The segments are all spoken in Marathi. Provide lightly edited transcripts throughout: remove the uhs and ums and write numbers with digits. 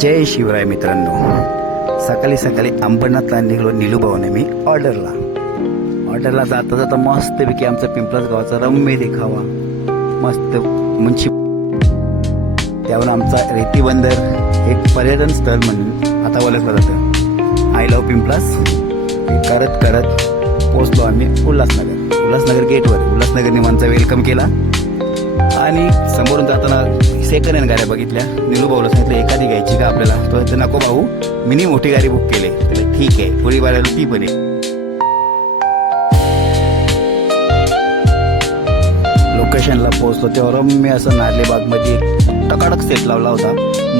जय शिवराय मित्रांनो, सकाळी सकाळी अंबरनाथला निघलो निलूभाऊने मी ऑर्डरला जाता जाता मस्तपैकी आमचा पिंपळास गावाचा रम्य देखावा मस्त मुंशी त्यावर आमचा रेती बंदर एक पर्यटन स्थळ म्हणून आता ओळखलं जातं. आय लव्ह पिंपळास हे करत करत पोचलो आम्ही उल्हासनगर गेटवर. उल्हासनगरने आमचा वेलकम केला आणि समोरून जाताना सेकंड हँड गाड्या बघितल्या. निलूभाऊला सांगितलं एखादी घ्यायची का आपल्याला, तो नको भाऊ मिनी मोठी गाडी बुक केली. ठीक आहे, थोडी बाळाला ती पण आहे. लोकेशनला पोहोचलो तेव्हा रम्य असं नार्लेबागमध्ये एक टकाटक सेट लावला होता.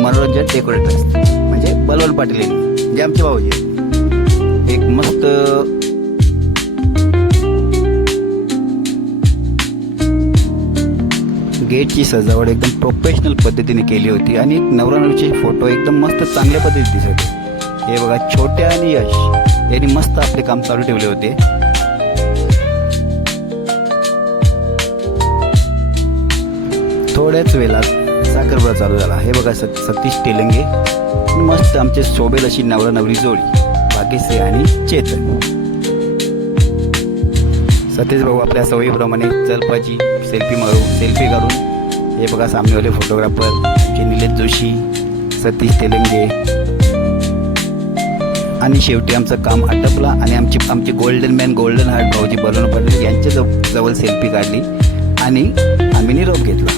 मनोरंजन डेकोरेटर्स म्हणजे बलवल पाटील यांनी, जे आमचे भाऊजी एक मस्त गेटची सजावट एकदम प्रोफेशनल पद्धतीने केली होती आणि नवरा नवरीचे फोटो एकदम मस्त चांगल्या पद्धतीने दिसत होते. हे बघा, छोट्या आणि यश यांनी मस्त आपले काम चालू ठेवले होते. थोड्याच वेळात साखरपुडा चालू झाला. हे बघा, सतीश तेलंगे मस्त आमचे शोभेल अशी नवरा नवरी जोडी भाग्यश्री आणि चेतन. सतीश भाऊ आपल्या सवयीप्रमाणे चलपाची सेल्फी काढून. हे बघा, सामनेवाले फोटोग्राफर निलेश जोशी, सतीश तेलंगे. आणि शेवटी आमचं काम आटपला आणि आमची गोल्डन हार्ट भाऊजी बलवल पाटील यांच्या जवळ सेल्फी काढली आणि आम्ही निरोप घेतला.